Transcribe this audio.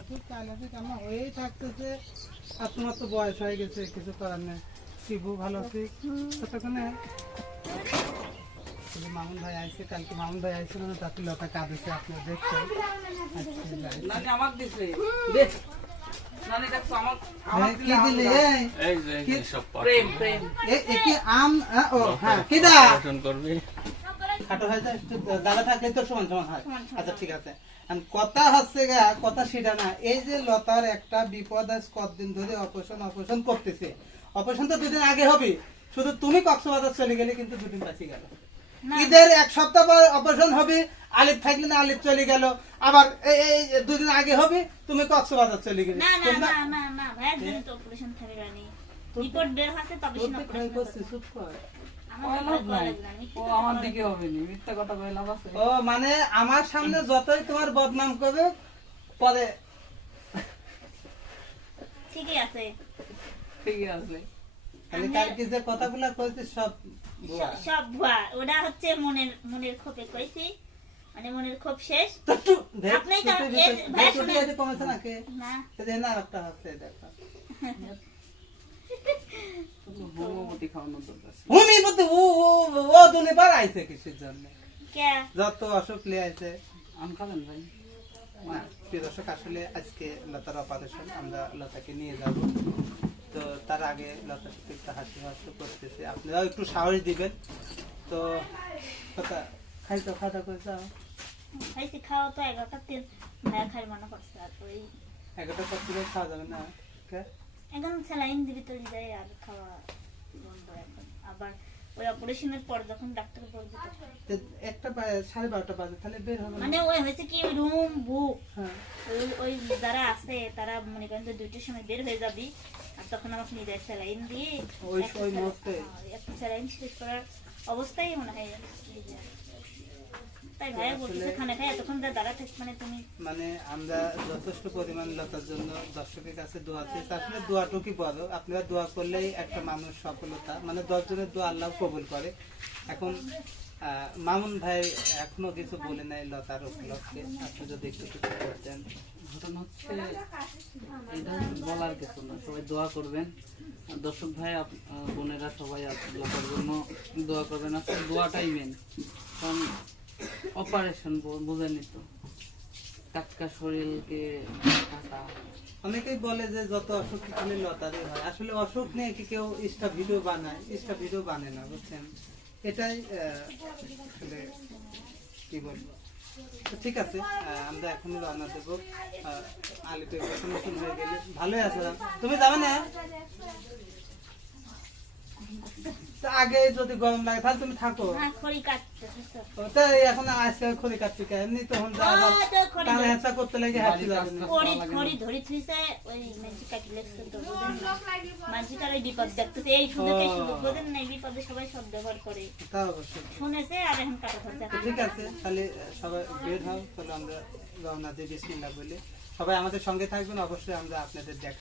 আসুক কাল আসুক আমার হয়েই থাকতেছে। আর তোমার তো বয়স হয়ে গেছে, কিছু করার নেই। শিবু ভালো আছি ততক্ষণে। মামুন ভাই আইসে, কালকে মামুন ভাই আইসে না, তাতে লতা কাঁদেছে, আপনার দেখছেন। কথা হচ্ছে কথা সেটা না, এই যে লতার একটা বিপদ আজ কতদিন ধরে অপারেশন করতেছে। অপারেশন তো দুদিন আগে হবে, শুধু তুমি কক্সবাজার চলে গেলে কিন্তু দুদিন বাঁচি গেল। ঈদের এক সপ্তাহ পর অপারেশন হবে, আলিফ থাকলে না আলিফ চলে গেল, আবার এই দুদিন আগে হবে, তুমি কক্সবাজার চলে গেলে। না না না না না ভাই, একদিন তো অপারেশন থাকবে রানি, রিপোর্ট বের হচ্ছে তবে শুনে অপারেশন করতে। চুপ কর, আমার দিকে হবে না, মিথ্যা কথা কইলাম আছে। ও মানে আমার সামনে যতই তোমার বদনাম করবে পরে ঠিকই আছে, ঠিকই আছে। খালি কালকে যে কথাগুলো কইছিস সব ভুয়া। সব ভুয়া। ওটা হচ্ছে মনের ক্ষোভে কইছি, মানে মনের ক্ষোভ শেষ। আপনিই তো ভাই শুনে কমেছে নাকি না সেদিন না একটা হচ্ছে দেখো হোমিওপ্যাথি খাওয়ানোর দরকার। হোমিওপ্যাথি ও দুনে বার আইছে কিসের জন্য? কে যত অসুখ লিয়ে আইছে। আম খাবেন ভাই? না প্রিয় দর্শক, আসলে আজকে লতার অপারেশন, আমরা লতাকে নিয়ে যাব। তো তার আগে লতার সাথে একটু হাসি হাসি করতেছে, আপনারাও একটু সাহস দিবেন। তো কথা খাইতো খাওয়া করছে খাইছি, খাওয়া তো 11টার দিন ভাইয়া খাই মনে করছে। আর ওই 11টা পর থেকে খাওয়া যাবে না। এখন স্যালাইন দিবি তো যায় আর খাওয়া বন্ধ এখন। আবার ওই অপারেশনের পর যখন ডাক্তার বলবে একটা 12:30 বাজে, তাহলে বের হবে মানে ওই হয়েছে কি রুম বুক, হ্যাঁ। ওই যারা আছে তারা মনে করেন তো 2টার সময় বের হয়ে যাবি, আর তখন আমাকে নিয়ে যায় স্যালাইন দিয়ে ওই মুহূর্তে একটা স্যালাইন শেষ করার অবস্থায় মনে হয়। তাই ভাইয়া বলতেছে খানা খাই এতক্ষণ দাঁড়া থাক, মানে তুমি মানে আমরা যথেষ্ট পরিমাণ লতার জন্য দর্শকের কাছে দোয়া চেয়েছি। আসলে দোয়াটুকু বলো, আপনারা দোয়া করলেই একটা মানুষ সফলতা, মানে 10 জনের দোয়া আল্লাহ কবুল করে। এখন মামুন ভাই এখনো কিছু বলে নাই লতার উপলক্ষে, আপনি যদি একটু কিছু করতেন। ঘটনা হচ্ছে এটা বলার কিছু না, সবাই দোয়া করবেন। দর্শক ভাই বোনেরা সবাই লতার জন্য দোয়া করবেন। আসলে দোয়াটাই মেন, কারণ অপারেশন বুঝেনি তো, টাটকা শরীরকে কাটা। অনেকেই বলে যে যত অসুখ খালি লতারই হয়, আসলে অসুখ নিয়ে কি কেউ ইনস্টা ভিডিও বানায়? ইনস্টা ভিডিও বানায় না, বুঝছেন? এটাই আসলে কি বলবো। তো ঠিক আছে, আমরা এখনই রওনা দেবো। আলিপের নতুন হয়ে গেলে ভালোই আছে। তুমি যাবে না? আগে যদি গরম লাগে তাহলে তুমি থাকো। খড়ি কাটতে এখন আজকে খড়ি কাটছি এমনি তখন করতে লাগে খড়ি ধরি থুইছে ওই মাঝি কাটি লেগছে তো মাঝি তার ওই বিপদ দেখতেছে, এই শুধু বোঝেন না বিপদে সবাই সব ব্যবহার করে, তা অবশ্যই শুনেছে। আর এখন কাটা ধরছে। ঠিক আছে, তাহলে সবাই বের হও, তাহলে আমরা রওনা দিই বিসমিল্লাহ বলে। সবাই আমাদের সঙ্গে থাকবেন, অবশ্যই আমরা আপনাদের দেখ